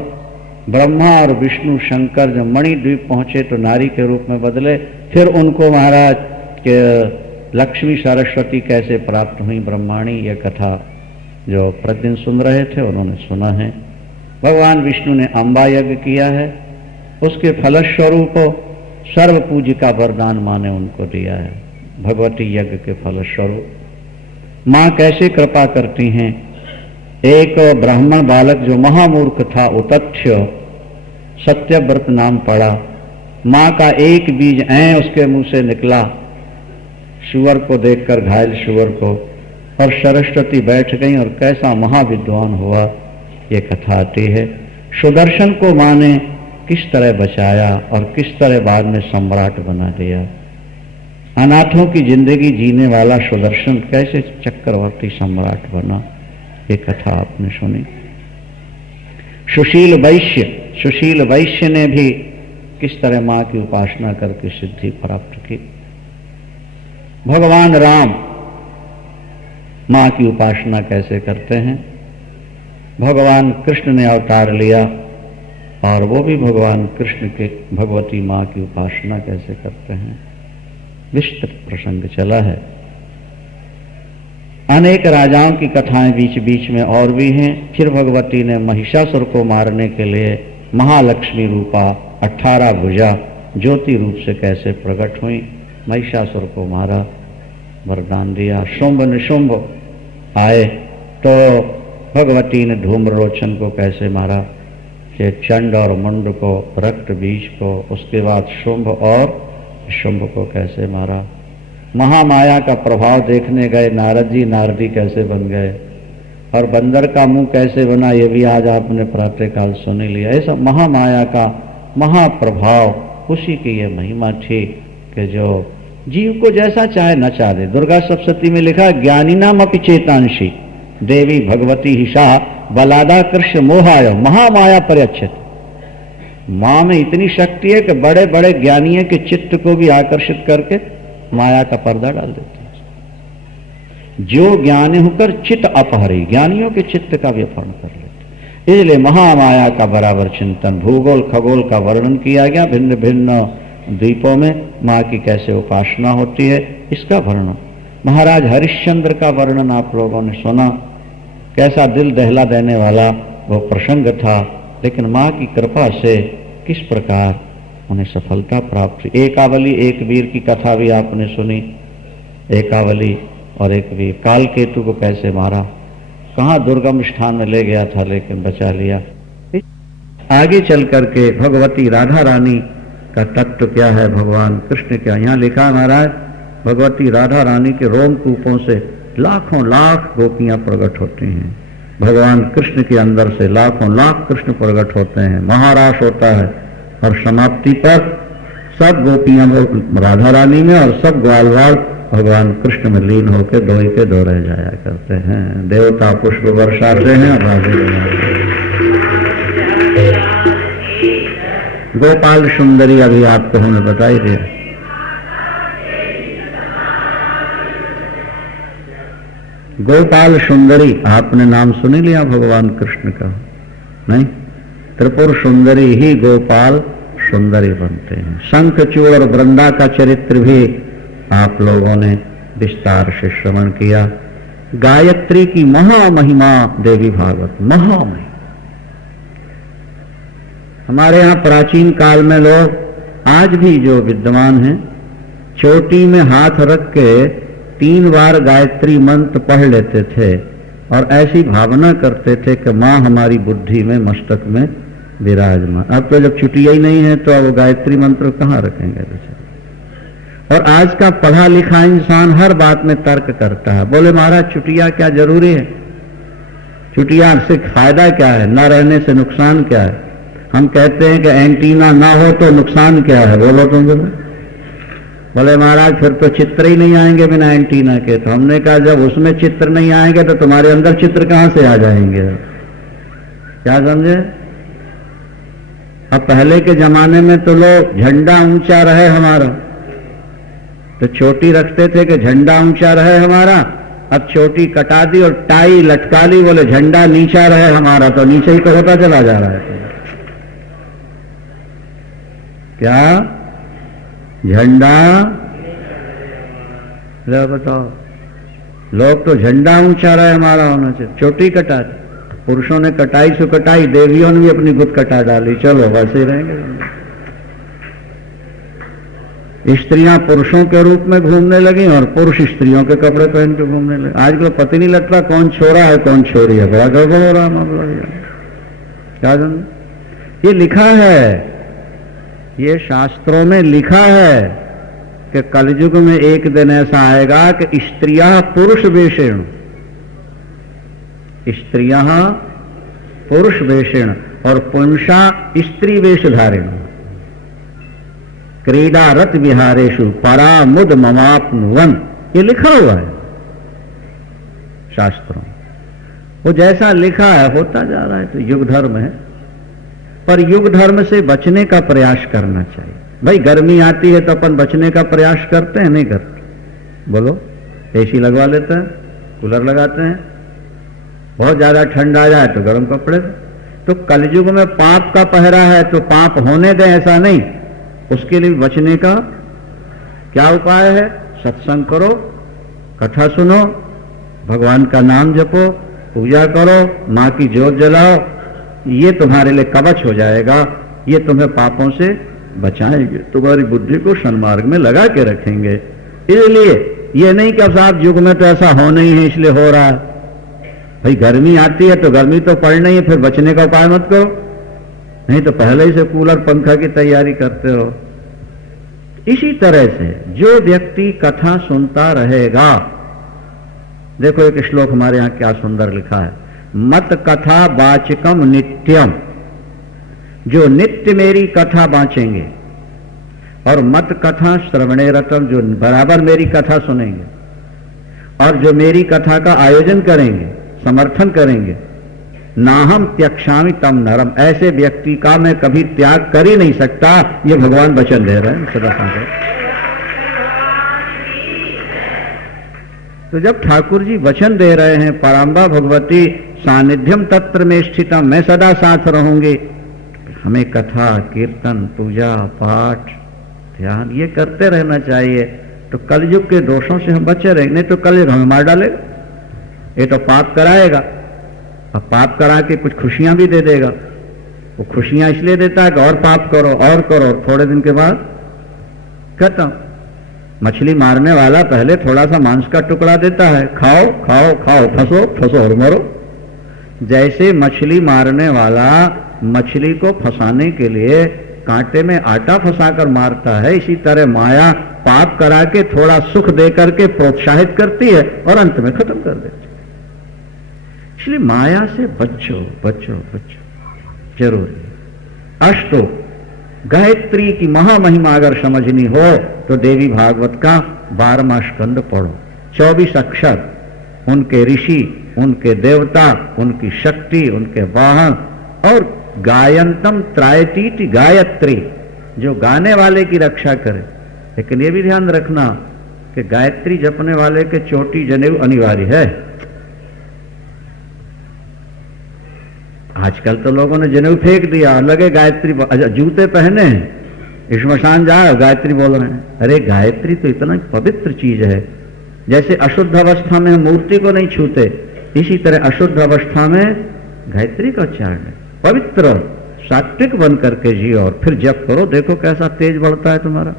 ब्रह्मा और विष्णु शंकर जब मणिद्वीप पहुंचे तो नारी के रूप में बदले, फिर उनको महाराज के लक्ष्मी सरस्वती कैसे प्राप्त हुई ब्रह्माणी, यह कथा जो प्रतिदिन सुन रहे थे उन्होंने सुना है। भगवान विष्णु ने अम्बा यज्ञ किया है, उसके फलस्वरूप सर्व पूज्य का वरदान मां ने उनको दिया है। भगवती यज्ञ के फलस्वरूप मां कैसे कृपा करती हैं। एक ब्राह्मण बालक जो महामूर्ख था, उतथ्य, सत्यव्रत नाम पड़ा, मां का एक बीज उसके मुंह से निकला, सुअर को देखकर, घायल सुअर को, और सरस्वती बैठ गई और कैसा महाविद्वान हुआ, ये कथा आती है। सुदर्शन को मां ने किस तरह बचाया और किस तरह बाद में सम्राट बना दिया। अनाथों की जिंदगी जीने वाला सुदर्शन कैसे चक्रवर्ती सम्राट बना, ये कथा आपने सुनी। सुशील वैश्य ने भी किस तरह मां की उपासना करके सिद्धि प्राप्त की। भगवान राम मां की उपासना कैसे करते हैं। भगवान कृष्ण ने अवतार लिया और वो भी भगवान कृष्ण के भगवती मां की उपासना कैसे करते हैं, विस्तृत प्रसंग चला है। अनेक राजाओं की कथाएं बीच बीच में और भी हैं। फिर भगवती ने महिषासुर को मारने के लिए महालक्ष्मी रूपा 18 भुजा ज्योति रूप से कैसे प्रकट हुई, महिषासुर को मारा, वरदान दिया। शुंभ निशुंभ आए तो भगवती ने धूम्रलोचन को कैसे मारा, कि चंड और मुंड को, रक्त बीज को, उसके बाद शुंभ और शुंभ को कैसे मारा। महामाया का प्रभाव देखने गए नारद जी, नारदी कैसे बन गए, और बंदर का मुंह कैसे बना, ये भी आज आपने प्रातःकाल सुन लिया। ऐसा महामाया का महाप्रभाव, उसी की ये महिमा थी कि जो जीव को जैसा चाहे नचा दे। दुर्गा सप्तशती में लिखा, ज्ञानी नाम अपि चेतांशी देवी भगवती हिषा बलादा कृष्ण मोहाय महामाया पर्यच्छत। मां में इतनी शक्ति है कि बड़े बड़े ज्ञानियों के चित्त को भी आकर्षित करके माया का पर्दा डाल देती है। जो ज्ञानी होकर चित्त अपहरी, ज्ञानियों के चित्त का भी अपहरण कर लेते। इसलिए महामाया का बराबर चिंतन, भूगोल खगोल का वर्णन किया गया, भिन्न भिन्न द्वीपों में मां की कैसे उपासना होती है, इसका वर्णन। महाराज हरिश्चंद्र का वर्णन आप लोगों ने सुना, कैसा दिल दहला देने वाला वो प्रसंग था, लेकिन मां की कृपा से किस प्रकार उन्हें सफलता प्राप्त हुई। एकावली, एक वीर की कथा भी आपने सुनी। एकावली और एक वीर काल केतु को कैसे मारा, कहाँ दुर्गम स्थान में ले गया था लेकिन बचा लिया। आगे चल करके भगवती राधा रानी का तत्व क्या है, भगवान कृष्ण क्या। यहाँ लिखा महाराज, भगवती राधा रानी के रोमकूपों से लाखों लाख गोपियां प्रकट होती हैं। भगवान कृष्ण के अंदर से लाखों लाख कृष्ण प्रकट होते हैं। महारास होता है और समाप्ति पर सब गोपियां राधा रानी में और सब ग्वालवाल भगवान कृष्ण में लीन होकर दो ही के दो रह जाया करते हैं। देवता पुष्प बरसाते हैं, गोपाल सुंदरी अभी आपको हमें बताई दिया। गोपाल सुंदरी आपने नाम सुन लिया भगवान कृष्ण का? नहीं, त्रिपुर सुंदरी ही गोपाल सुंदरी बनते हैं। शंखचूड़ और वृंदा का चरित्र भी आप लोगों ने विस्तार से श्रवण किया। गायत्री की महामहिमा देवी भागवत, महामहिमा। हमारे यहाँ प्राचीन काल में लोग आज भी जो विद्वान हैं, चोटी में हाथ रख के 3 बार गायत्री मंत्र पढ़ लेते थे और ऐसी भावना करते थे कि मां हमारी बुद्धि में, मस्तक में विराजमान। अब तो जब चुटिया ही नहीं है तो अब गायत्री मंत्र कहाँ रखेंगे? और आज का पढ़ा लिखा इंसान हर बात में तर्क करता है। बोले महाराज चुटिया क्या जरूरी है? चुटिया से फायदा क्या है? न रहने से नुकसान क्या है? हम कहते हैं कि एंटीना ना हो तो नुकसान क्या है? बोलो तुम। बोले महाराज फिर तो चित्र ही नहीं आएंगे बिना एंटीना के। तो हमने कहा जब उसमें चित्र नहीं आएंगे तो तुम्हारे अंदर चित्र कहां से आ जाएंगे? क्या समझे? अब पहले के जमाने में तो लोग झंडा ऊंचा रहे हमारा तो चोटी रखते थे कि झंडा ऊंचा रहे हमारा। अब चोटी कटा दी और टाई लटका ली, बोले झंडा नीचा रहे हमारा, तो नीचे ही तो होता चला जा रहा है। क्या झंडा? बताओ, लोग तो झंडा ऊंचा रहे हमारा होना चाहिए, चोटी कटा दी। पुरुषों ने कटाई से कटाई, देवियों ने भी अपनी गुद कटा डाली, चलो वैसे ही रहेंगे। स्त्रियां पुरुषों के रूप में घूमने लगी और पुरुष स्त्रियों के कपड़े पहन के घूमने लगे। आजकल पता नहीं लगता कौन छोरा है कौन छोरी है, बड़ा गड़बड़ हो रहा मामला। क्या जान, ये लिखा है, ये शास्त्रों में लिखा है कि कलयुग में एक दिन ऐसा आएगा कि स्त्रियां पुरुष वेषेण, स्त्रियां पुरुष वेषेण और पुंसा स्त्री वेशधारिण, क्रीडा रत विहारेशु परामुद ममाप्नुवन। ये लिखा हुआ है शास्त्रों। वो जैसा लिखा है होता जा रहा है। तो युग धर्म है, पर युग धर्म से बचने का प्रयास करना चाहिए। भाई गर्मी आती है तो अपन बचने का प्रयास करते हैं, नहीं करते? बोलो, एसी लगवा लेते हैं, कूलर लगाते हैं। बहुत ज्यादा ठंड आ जाए तो गर्म कपड़े। तो कलयुग में पाप का पहरा है तो पाप होने दें, ऐसा नहीं। उसके लिए बचने का क्या उपाय है? सत्संग करो, कथा सुनो, भगवान का नाम जपो, पूजा करो, मां की ज्योत जलाओ। ये तुम्हारे लिए कवच हो जाएगा। ये तुम्हें पापों से बचाएंगे, तुम्हारी बुद्धि को सन्मार्ग में लगा के रखेंगे। इसलिए ये नहीं कि अब साहब युग में तो ऐसा होना ही है इसलिए हो रहा है। भाई गर्मी आती है तो गर्मी तो पड़ना ही है, फिर बचने का उपाय मत करो, नहीं तो पहले ही से कूलर पंखा की तैयारी करते हो। इसी तरह से जो व्यक्ति कथा सुनता रहेगा, देखो एक श्लोक हमारे यहां क्या सुंदर लिखा है, मत कथा वाचकम नित्यम। जो नित्य मेरी कथा बांचेंगे और मत कथा श्रवणे रतम, जो बराबर मेरी कथा सुनेंगे और जो मेरी कथा का आयोजन करेंगे, समर्थन करेंगे, नाहम त्यक्षामि तम नरम, ऐसे व्यक्ति का मैं कभी त्याग कर ही नहीं सकता। ये भगवान वचन दे रहे हैं सदा सांसद। तो जब ठाकुर जी वचन दे रहे हैं, पराम्बा भगवती सानिध्यम तत्र में स्थितम, मैं सदा साथ रहूंगी, हमें कथा कीर्तन पूजा पाठ ध्यान ये करते रहना चाहिए। तो कलयुग के दोषों से हम बचे रहेंगे, नहीं तो कलयुग हमें मार डालेगा। ये तो पाप कराएगा, अब पाप करा के कुछ खुशियां भी दे देगा। वो खुशियां इसलिए देता है कि और पाप करो और करो, थोड़े दिन के बाद खत्म। मछली मारने वाला पहले थोड़ा सा मांस का टुकड़ा देता है, खाओ खाओ खाओ, फंसो फंसो और मरो। जैसे मछली मारने वाला मछली को फंसाने के लिए कांटे में आटा फंसाकर मारता है, इसी तरह माया पाप करा के थोड़ा सुख दे करके प्रोत्साहित करती है और अंत में खत्म कर देती है। इसलिए माया से बचो बचो बचो, जरूरी। अष्टो गायत्री की महामहिमा अगर समझनी हो तो देवी भागवत का 12वां स्कंद पढ़ो, 24 अक्षर, उनके ऋषि, उनके देवता, उनकी शक्ति, उनके वाहन, और गायंतम त्रायतीति गायत्री, जो गाने वाले की रक्षा करे। लेकिन ये भी ध्यान रखना कि गायत्री जपने वाले के चोटी जनेऊ अनिवार्य है। आजकल तो लोगों ने जनेऊ फेंक दिया, लगे गायत्री, जूते पहने हैं, श्मशान जाओ गायत्री बोल रहे हैं। अरे गायत्री तो इतना पवित्र चीज है, जैसे अशुद्ध अवस्था में हम मूर्ति को नहीं छूते, इसी तरह अशुद्ध अवस्था में गायत्री का उच्चारण है। पवित्र सात्विक बन करके जियो और फिर जप करो, देखो कैसा तेज बढ़ता है तुम्हारा।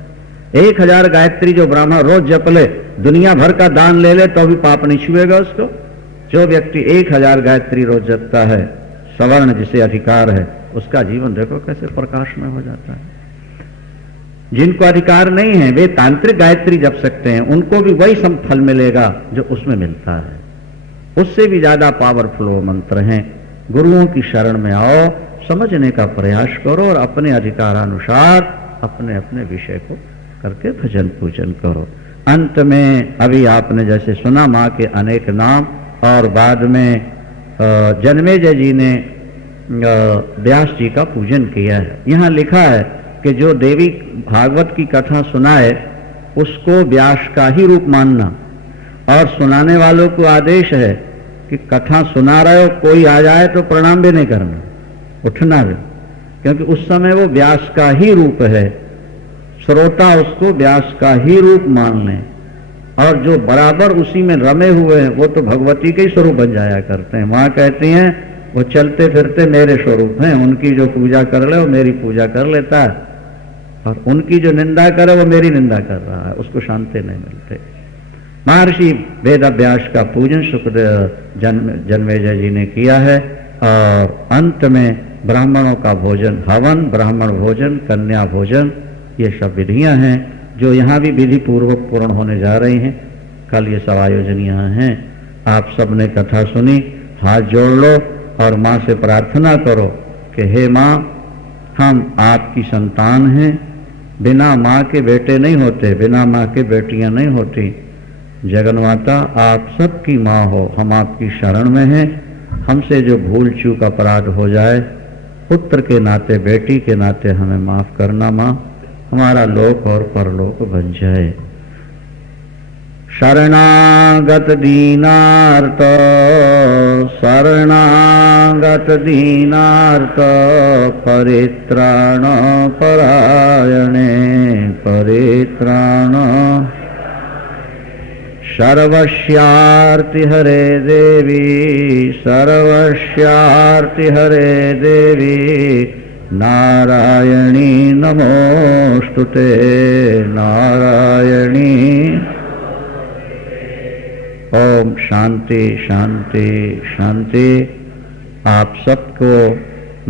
1000 गायत्री जो ब्राह्मण रोज जप ले, दुनिया भर का दान ले ले तो भी पाप नहीं छुएगा उसको। जो व्यक्ति 1000 गायत्री रोज जपता है, सवर्ण जिसे अधिकार है, उसका जीवन देखो कैसे प्रकाशमय हो जाता है। जिनको अधिकार नहीं है वे तांत्रिक गायत्री जप सकते हैं, उनको भी वही सम फल मिलेगा जो उसमें मिलता है, उससे भी ज्यादा पावरफुल वो मंत्र हैं। गुरुओं की शरण में आओ, समझने का प्रयास करो और अपने अधिकारानुसार अपने अपने विषय को करके भजन पूजन करो। अंत में अभी आपने जैसे सुना माँ के अनेक नाम, और बाद में जन्मेजय जी ने व्यास जी का पूजन किया है। यहाँ लिखा है कि जो देवी भागवत की कथा सुनाए उसको व्यास का ही रूप मानना, और सुनाने वालों को आदेश है कि कथा सुना रहे हो, कोई आ जाए तो प्रणाम भी नहीं करना, उठना भी, क्योंकि उस समय वो व्यास का ही रूप है। श्रोता उसको व्यास का ही रूप मान लें, और जो बराबर उसी में रमे हुए हैं वो तो भगवती के ही स्वरूप बन जाया करते हैं। माँ कहती हैं वो चलते फिरते मेरे स्वरूप हैं, उनकी जो पूजा कर ले वो मेरी पूजा कर लेता है, और उनकी जो निंदा करे वो मेरी निंदा कर रहा है, उसको शांति नहीं मिलते। महर्षि वेदव्यास का पूजन सुखदेव जन्मेजय जी ने किया है, और अंत में ब्राह्मणों का भोजन, हवन, ब्राह्मण भोजन, कन्या भोजन, ये सब विधियां हैं जो यहाँ भी विधि पूर्वक पूर्ण होने जा रही हैं। कल ये सब आयोजन यहाँ हैं। आप सब ने कथा सुनी, हाथ जोड़ लो और माँ से प्रार्थना करो कि हे माँ, हम आपकी संतान हैं, बिना माँ के बेटे नहीं होते, बिना माँ के बेटियां नहीं होती। जगन्माता आप सबकी माँ हो, हम आपकी शरण में हैं। हमसे जो भूल चूक अपराध हो जाए, पुत्र के नाते, बेटी के नाते हमें माफ करना माँ, हमारा लोक और परलोक बन जाए। शरणागत दीनार्थ, शरणागत दीनार्थ, परित्राण परायणे, परित्राण सर्वस्यार्ति हरे देवी, सर्वस्यार्ति हरे देवी, नारायणी नमोस्तुते, नारायणी। ओम शांति शांति शांति। आप सबको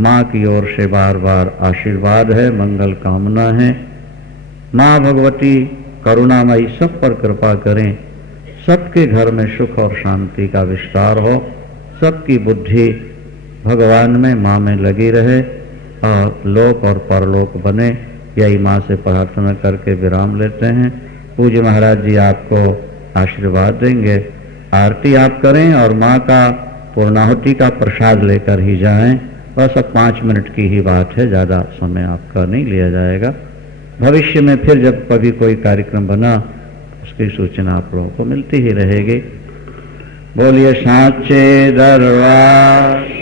माँ की ओर से बार बार आशीर्वाद है, मंगल कामना है। माँ भगवती करुणामयी सब पर कृपा करें, सबके घर में सुख और शांति का विस्तार हो, सबकी बुद्धि भगवान में, माँ में लगी रहे, और लोक और परलोक बने। यही माँ से प्रार्थना करके विराम लेते हैं। पूज्य महाराज जी आपको आशीर्वाद देंगे। आरती आप करें और माँ का पूर्णाहुति का प्रसाद लेकर ही जाएं। बस अब 5 मिनट की ही बात है, ज़्यादा समय आपका नहीं लिया जाएगा। भविष्य में फिर जब कभी कोई कार्यक्रम बना उसकी सूचना आप लोगों को मिलती ही रहेगी। बोलिए साचे दरबार।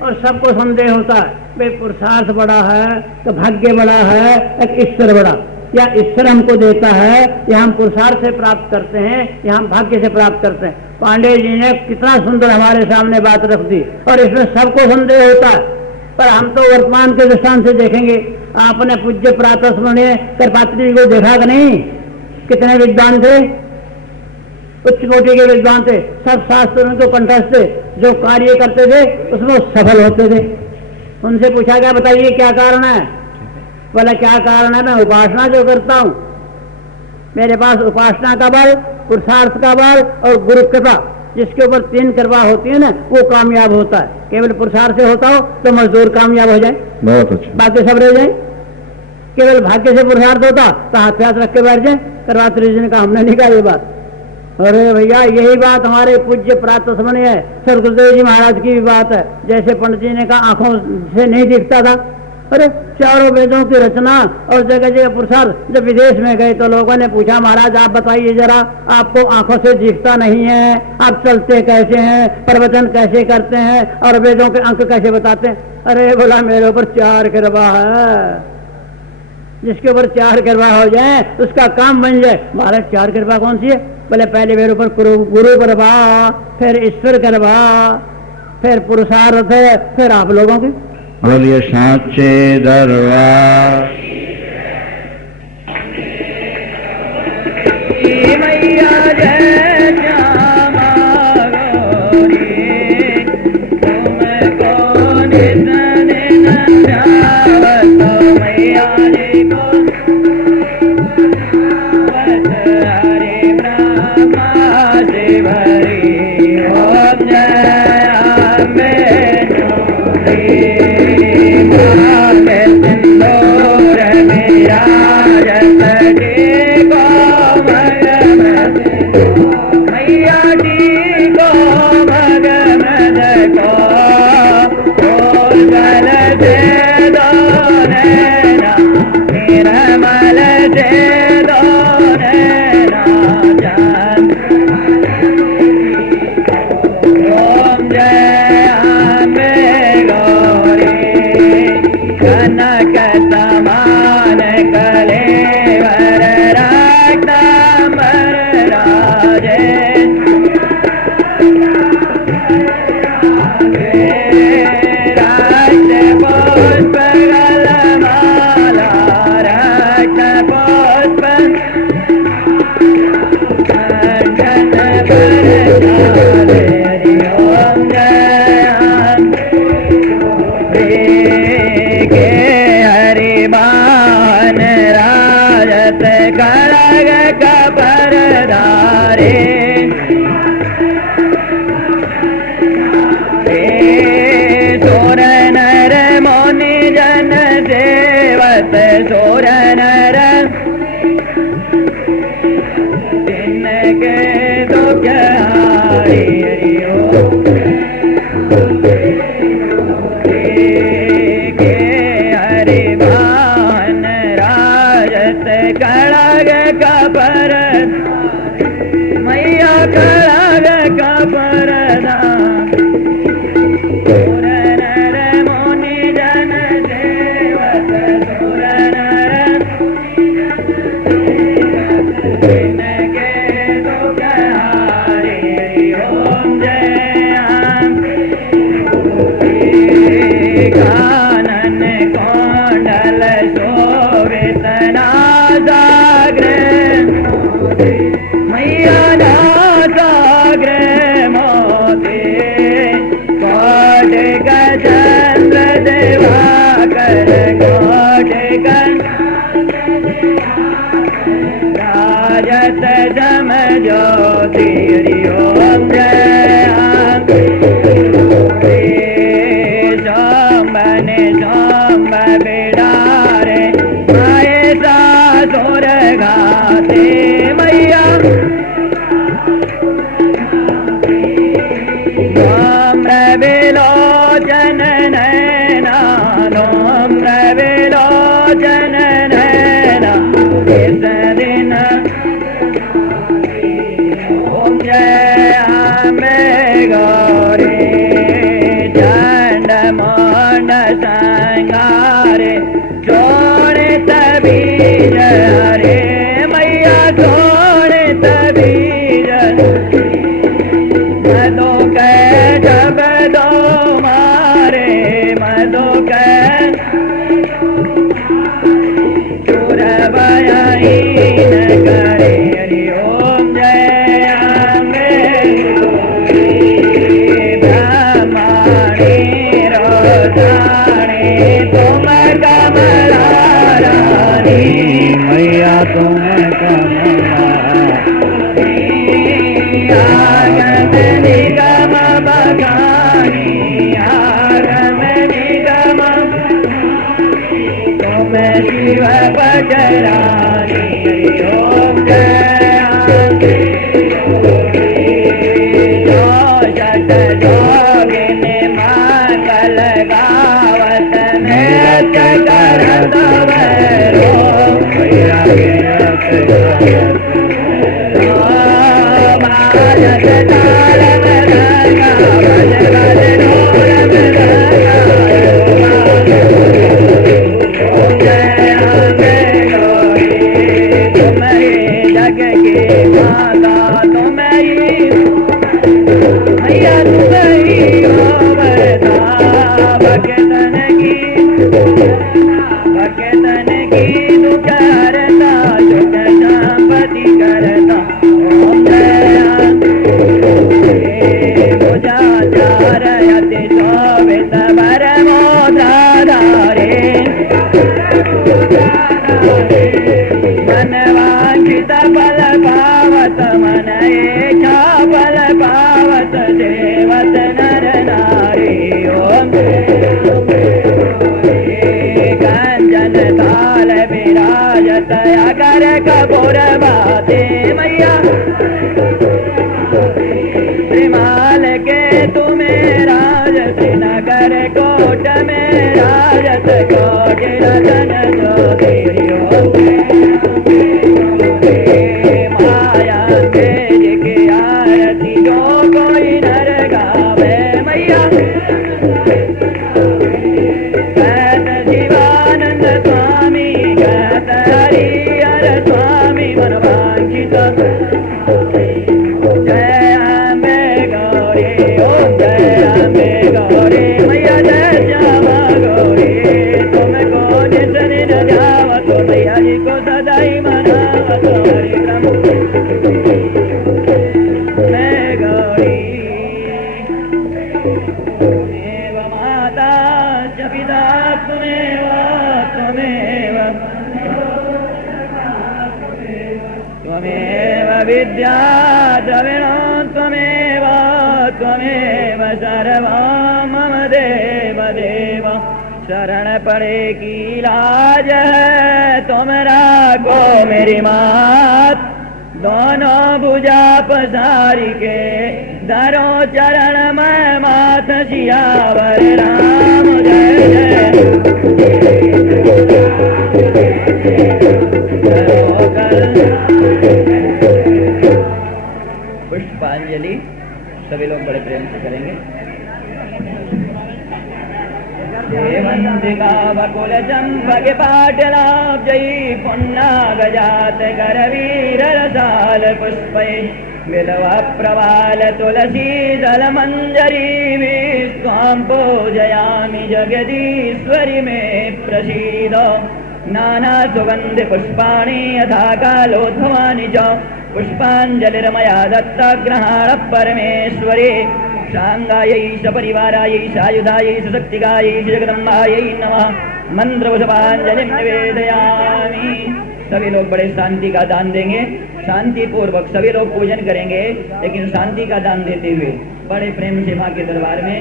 और सबको संदेह होता है भाई पुरुषार्थ बड़ा है तो भाग्य बड़ा है, एक ईश्वर बड़ा, या ईश्वर हमको देता है, या हम पुरुषार्थ से प्राप्त करते हैं, या हम भाग्य से प्राप्त करते हैं। पांडे जी ने कितना सुंदर हमारे सामने बात रख दी, और इसमें सबको संदेह होता है। पर हम तो वर्तमान के दृष्टांत से देखेंगे। आपने पूज्य प्रातः स्मरणीय करपात्री को देखा कि नहीं, कितने विद्वान थे, उच्च कोटि के विद्वान थे, सब शास्त्रों को कंठस्थ थे, जो कार्य करते थे उसमें सफल होते थे। उनसे पूछा गया बताइए क्या कारण है? बोला क्या कारण है, मैं उपासना जो करता हूं, मेरे पास उपासना का बल, पुरुषार्थ का बल और गुरु कृपा, जिसके ऊपर 3 कृपा होती है ना, वो कामयाब होता है। केवल पुरुषार्थ से होता हो तो मजदूर कामयाब हो जाए, बहुत अच्छा, बाकी सब रह जाए। केवल भाग्य से पुरुषार्थ होता तो हाथ प्यास रख के बैठ जाए। करवात्री जी ने कहा हमने नहीं कहा ये बात। अरे भैया यही बात हमारे पूज्य प्रातः स्मरणीय है सर गुरुदेव जी महाराज की भी बात है। जैसे पंडित जी ने कहा आंखों से नहीं दिखता था, अरे चारों वेदों की रचना और जगह जगह पुरुषार्थ। जब विदेश में गए तो लोगों ने पूछा महाराज आप बताइए जरा, आपको आंखों से दिखता नहीं है, आप चलते कैसे हैं, प्रवचन कैसे करते हैं और वेदों के अंक कैसे बताते हैं? अरे बोला मेरे ऊपर 4 कृपा है, जिसके ऊपर 4 कृपा हो जाए उसका काम बन जाए। महाराज 4 कृपा कौन सी है? बोले पहले मेरे ऊपर गुरु कृपा, फिर ईश्वर कृपा, फिर पुरुषार्थ है, फिर आप लोगों की। बोलिए साचे दरबार मैया जय श्यामा गौरी, तुमको नित दिन ध्यावत मैया जी को, हरे ब्रह्मा शिव हरि ओम जय अम्बे सिंदूर मेरा जत के को मैया जी को मग मद को और गल दे दो नैना, निर्मल दे दो नैना जान। ओम जय अम्बे गौरी, कनक समान कलेवर रक्तंबर राजे, रक्त पुष्प गलमाला, रक्त पुष्प कंठन पर डाले। ओम जय के हरिबान राजत खड़ग कपर धारे, सोर नर मुनि जन सेवत, सोर नर जिनके दुख हारी। के हरिबान राजत खड़ग कपर, मैया खड़ग कपर सुर नर मुनि जन सेवत, सुर नर जिनके दुख हारी। ओम जय कानन कौंडल शोभित नासाग्र, मैया नासाग्र मोती, कोट गजंद्र दिवाकर, कोट राजत जम ज्योति। ओम जय सोम बिडारे माए सासुर गाते, मैया नम्र विलोचन नैना, नम्र विलोचन नैना इस दिन। ओम जय अम्बे गौरी, चंड मंड संगारे, जोड़े तबीज हरे मैया। तुम कमला आगम निगम बखानी आगम निगम तुम शिव बजरानी ओम जय जट जोगिनी मंगल गावत नृत्य करत भैरो बाजत ताल मृदंगा बज बज ढोल मृदंगा ओम जय अम्बे गौरी तुम ही जग की माता तुम ही मैया तुम ही हो बरदा भक्तन की तू करता सुख संपत्ति करता ओम जय पूजा चारयति शोभित वर मोदाधारे मन वांछित फल पावत मन इच्छा फल पावत देवत नर नारी ओम कंचन ताल विराजत अगर कपूर बाते मैया त्रिमाल के तुम्हें राजत नगर कोट में राजत कोट रतन जो तेरी माया तेज की आरती जो कोई नर गावे मैया कहत जीवानंद स्वामी कहत हरिहर स्वामी मन वांछित जय अम्बे गौरी ओम जय अम्बे गौरी मैया जय श्यामा गौरी तुमको जिस दिन ध्यावत मैया जी को सदाई मनावत हरि ब्रह्म मैं गौरी त्वमेव माता च पिता त्वमेव विद्या द्रविणं त्वमेव सर्वं मम देव देव शरण पड़े की लाज है तुम राखो मेरी मात दोनों भुजा पसारी के धरो चरण मैं मात सियावर राम जय जय पुष्पांजलि सभी लोग बड़े प्रेम से करेंगे। देवंतिका बकुल चंपक पाटलाभ जयी पुन्ना गजात करवीर रसाल पुष्पै बिल्व प्रवाल तुलसी दल मंजरी स्वां पूजयामि जगदीश्वरी मे प्रसीद नाना सुगंधि पुष्पाणि यथा कालोद्भवानि च पुष्पांजलिर्मया दत्त ग्रहण परमेश्वरी शांगायै सपरिवारायै सायुधायै सशक्तिकायै जगदम्बायै नमः मंत्र पुष्पांजलिं निवेदयामि। सभी लोग बड़े शांति का दान देंगे, शांति पूर्वक सभी लोग पूजन करेंगे, लेकिन शांति का दान देते हुए बड़े प्रेम से मां के दरबार में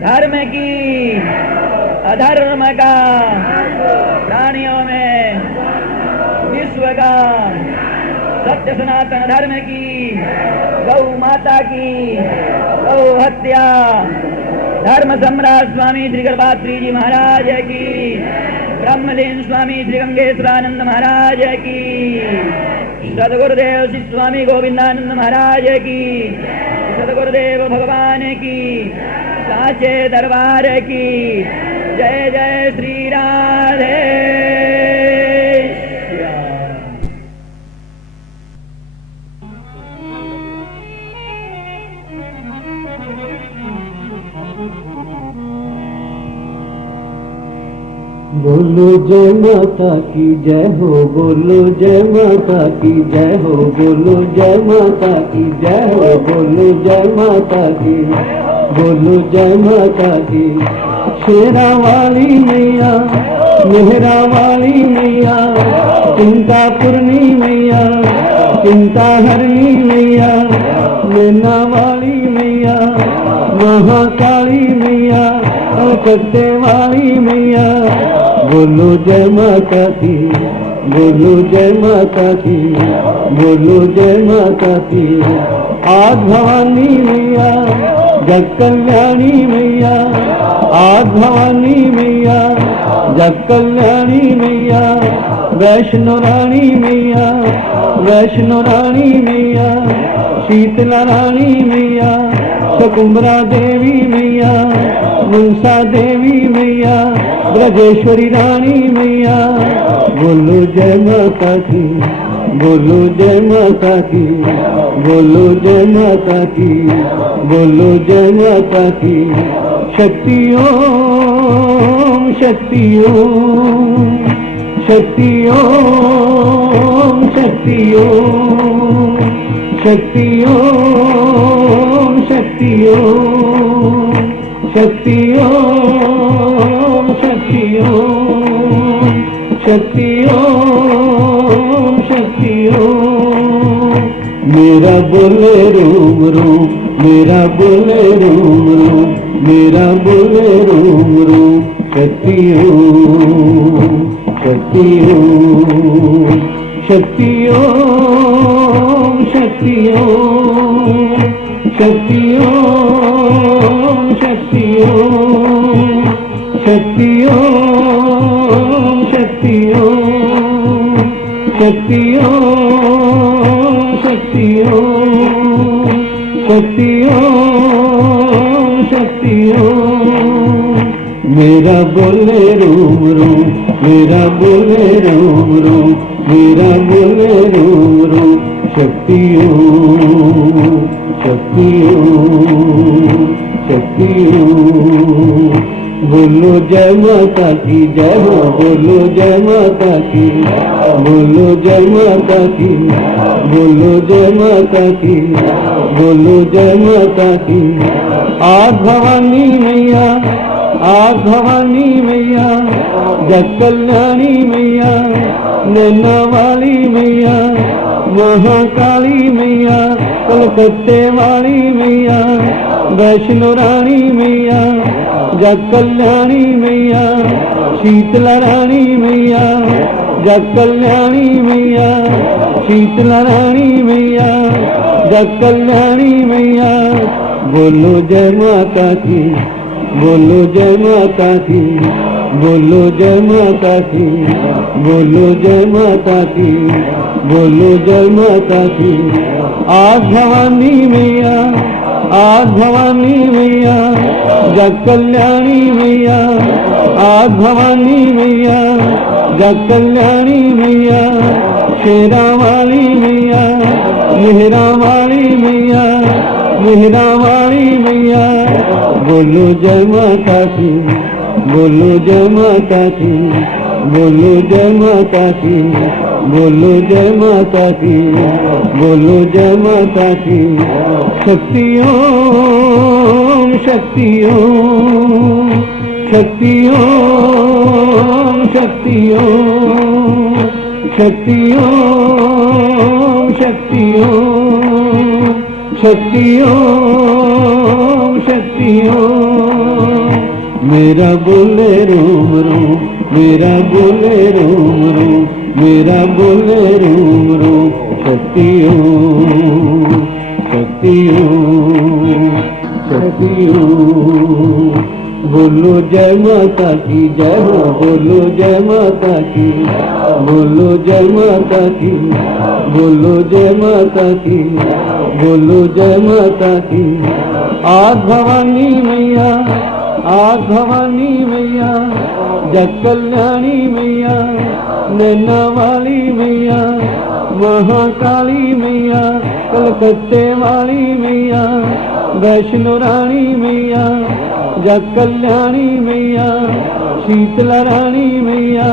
धर्म की अधर्म का प्राणियों में विश्व का सत्य सनातन धर्म की गौ माता की गौ हत्या धर्म सम्राट स्वामी श्री गर्भात्री जी महाराज की ब्रह्मलीन स्वामी श्री गंगेश्वरानंद महाराज की सदगुरुदेव श्री स्वामी गोविंदानंद महाराज की सदगुरुदेव भगवान की साचे दरबार की जय जय श्री राधे। बोलो जय माता की जय हो, बोलो जय माता की जय हो, बोलो जय माता की जय हो, बोलो जय माता की, बोलो जय माता की। शेरा वाली मैया मेहरा वाली मैया, चिंता पूर्णी मैया, चिंता हरनी मैया, नैना वाली मैया, महाकाली मैया, कलकत्ते वाली मैया। बोलो जय माता की, बोलो जय माता की, बोलो जय माता की। आज भवानी मैया, जग कल्याणी मैया, आज भवानी मैया, जग कल्याणी मैया, वैष्णो रानी मैया, वैष्णो रानी मैया, शीतला रानी मैया, शकुंभरा देवी मैया, मनसा देवी मैया, ब्रजेश्वरी रानी मैया। बोलो जय माता की, बोलो जय माता की, बोलो जय माता की, बोलो जय माता की। शक्ति ओम, शक्ति ओम, शक्ति ओम, शक्ति ओम, शक्ति ओम, शक्ति ओम, शक्ति ओम, शक्ति ओम, शक्ति ओम, शक्ति ओम। मेरा बोले रोम रोम, मेरा बोले रोम रोम, मेरा बोले रोम रोम। शक्ति ओम, शक्ति ओम, शक्ति ओम, शक्ति ओम, शक्ति ओम, शक्ति ओम, शक्ति ओम, शक्ति ओम, शक्ति ओम, शक्ति ओम, शक्ति ओम, शक्ति ओम। मेरा बोले रोम रोम, मेरा बोले रोम रोम, मेरा बोले रोम रोम। शक्ति ओम, शक्ति ओम, शक्ति ओम। बोलो जय माता की जय हो, बोलो जय माता की, बोलो जय माता की, बोलो जय माता की, बोलो जय माता की। आज भवानी मैया, आज भवानी मैया, जग कल्याणी मैया, नैना वाली मैया, महाकाली मैया, कलकत्ते वाली मैया, वैष्णो रानी मैया, जग कल्याणी मैया, शीतला रानी मैया, जग कल्याणी मैया, शीतला रानी मैया, जग कल्याणी मैया। बोलो जय माता की, बोलो जय माता की, बोलो जय माता की, बोलो जय माता की, बोलो जय माता की। आज भवानी मैया, आज भवानी मैया, जग कल्याणी मैया, आज भवानी मैया, जग कल्याणी मैया, शेरा वाली मैया, मेहरा वाली मैया, मेहरा वाली मैया। बोलो जय माता की, बोलो जय माता की, बोलो जय माता की, बोलो जय माता की, बोलो जय माता की। शक्ति ओम, शक्ति ओम, शक्ति ओम, शक्ति ओम, शक्ति ओम, शक्ति ओम, शक्ति ओम, शक्ति ओम। मेरा बोले रोम रोम, मेरा बोले रोम रोम, मेरा बोले रोम रोम। शक्ति ओम, शक्ति ओम, शक्ति ओम। बोलो जय माता की जय हो, बोलो जय माता की, बोलो जय माता की, बोलो जय माता की, बोलो जय माता की। आज भवानी मैया, आज भवानी मैया, जग कल्याणी मैया, नैना वाली मैया, महाकाली मैया, कलकत्ते वाली मैया, वैष्णो रानी मैया, जग कल्याणी मैया, शीतला रानी मैया,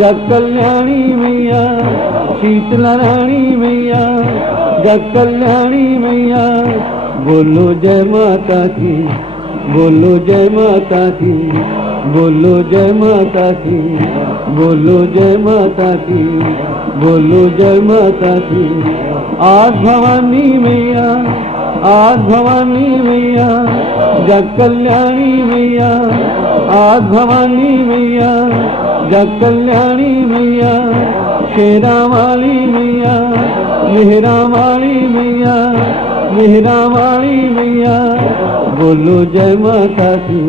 जग कल्याणी मैया, शीतला रानी मैया, जग कल्याणी मैया। बोलो जय माता की, बोलो जय माता की, बोलो जय माता की, बोलो जय माता की, बोलो जय माता की। आज भवानी मैया, आज भवानी मैया, जग कल्याणी मैया, आज भवानी मैया, जग कल्याणी मैया, शेरा वाली मैया, मेहरा वाली मैया, मेहरा वाली मैया। बोलो जय माता की,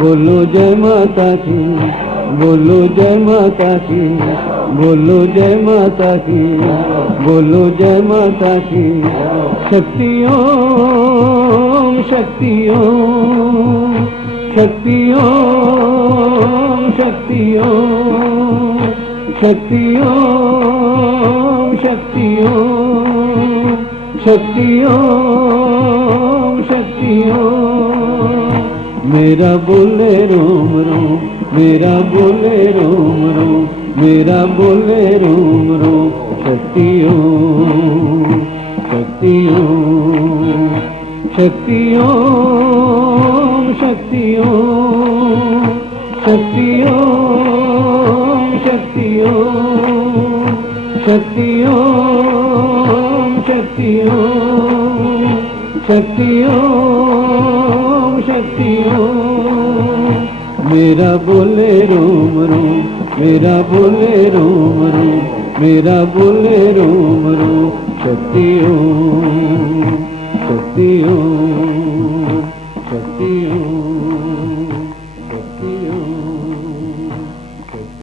बोलो जय माता की, बोलो जय माता की, बोलो जय माता की, बोलो जय माता की। शक्ति ओम, शक्ति ओम, शक्ति ओम, शक्ति ओम, शक्ति ओम, शक्ति ओम, शक्ति ओम, शक्ति ओम। मेरा बोले रोम रोम, मेरा बोले रोम रोम, मेरा बोले रोम रोम। शक्ति ओम, शक्ति ओम, शक्ति ओम, शक्ति ओम, शक्ति ओम, शक्ति ओम, शक्ति ओम, शक्ति ओम, शक्ति ओम, शक्ति ओम। मेरा बोले रोम रोम, मेरा बोले रोम रोम, मेरा बोले रोम रोम। शक्ति ओम, शक्ति ओम, शक्ति ओम।